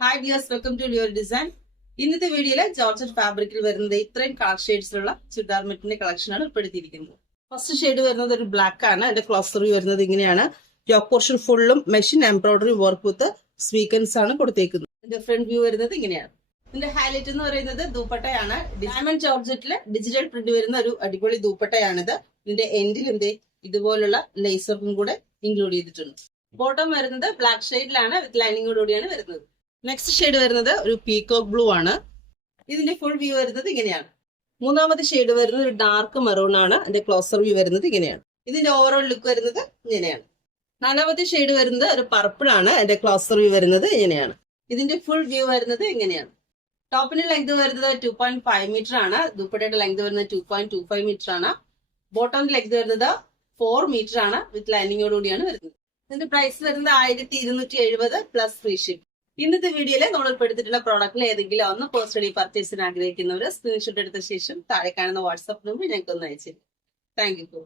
Hi dears, welcome to Lior design. ഇന്നത്തെ വീഡിയോയിലെ georgette ഫാബ്രിക്കിൽ വരുന്നത് ഇത്രയും കളർ ഷെയ്ഡ്സിലുള്ള ചുരിദാർ മെറ്റിന്റെ കളക്ഷനാണ് ഉൾപ്പെടുത്തിയിരിക്കുന്നത്. ഫസ്റ്റ് ഷെയ്ഡ് വരുന്നത് ഒരു ബ്ലാക്ക് ആണ്. അതിന്റെ ക്ലോസറി വരുന്നത് ഇങ്ങനെയാണ്. യോക്ക് പോർഷൻ ഫുള്ളും machine embroidery work with sequins ആണ് കൊടുത്തേക്കുന്നത്. ഇതിന്റെ ഫ്രണ്ട് വ്യൂ വരുന്നത് ഇങ്ങനെയാണ്. ഇതിന്റെ ഹൈലൈറ്റ് എന്ന് പറയുന്നത് ദൂപ്പട്ടയാണ്. ഡയമണ്ട് ജോർജറ്റില് ഡിജിറ്റൽ പ്രിന്റ് വരുന്ന ഒരു അടിപൊളി ദൂപ്പട്ടയാണിത്. ഇതിന്റെ എൻഡിൽ ഇതുപോലുള്ള ലേസ് വർക്കും കൂടെ ഇൻക്ലൂഡ് ചെയ്തിട്ടുണ്ട്. ബോട്ടം വരുന്നത് ബ്ലാക്ക് ഷെയ്ഡിലാണ് വിത്ത് ലൈനിങ്ങോടുകൂടിയാണ് വരുന്നത്. നെക്സ്റ്റ് ഷെയ്ഡ് വരുന്നത് ഒരു പീകോക്ക് ബ്ലൂ ആണ്. ഇതിന്റെ ഫുൾ വ്യൂ വരുന്നത് ഇങ്ങനെയാണ്. മൂന്നാമത്തെ ഷെയ്ഡ് വരുന്നത് ഒരു ഡാർക്ക് മെറൂൺ ആണ്. അതിന്റെ ക്ലോസർ വ്യൂ വരുന്നത് ഇങ്ങനെയാണ്. ഇതിന്റെ ഓവറോൾ ലുക്ക് വരുന്നത് ഇങ്ങനെയാണ്. നാലാമത്തെ ഷെയ്ഡ് വരുന്നത് ഒരു പർപ്പിൾ ആണ്. അതിന്റെ ക്ലോസർ വ്യൂ വരുന്നത് ഇങ്ങനെയാണ്. ഇതിന്റെ ഫുൾ വ്യൂ വരുന്നത് ഇങ്ങനെയാണ്. ടോപ്പിന്റെ ലെങ്ത് വരുന്നത് 2.5 മീറ്റർ ആണ്. ദുപ്പട്ടയുടെ ലെങ്ത് വരുന്നത് 2.25 മീറ്റർ ആണ്. ബോട്ടം ലെങ്ത് വരുന്നത് 4 മീറ്റർ ആണ് വിത്ത് ലൈനിങ്ങോടുകൂടിയാണ് വരുന്നത്. ഇതിന്റെ പ്രൈസ് വരുന്നത് 1270 പ്ലസ് ഫ്രീ ഷിപ്പ്. ഇന്നത്തെ വീഡിയോയിൽ നമ്മൾ ഉൾപ്പെടുത്തിയിട്ടുള്ള പ്രോഡക്റ്റിൽ ഏതെങ്കിലും ഒന്ന് പേഴ്സണലി പർച്ചേസിന് ആഗ്രഹിക്കുന്നവർ സ്ക്രീൻഷോട്ട് എടുത്ത ശേഷം താഴെ കാണുന്ന വാട്സ്ആപ്പ് നമ്പർ ഞങ്ങൾക്ക് ഒന്ന് അയച്ചിരിക്കും. Thank you.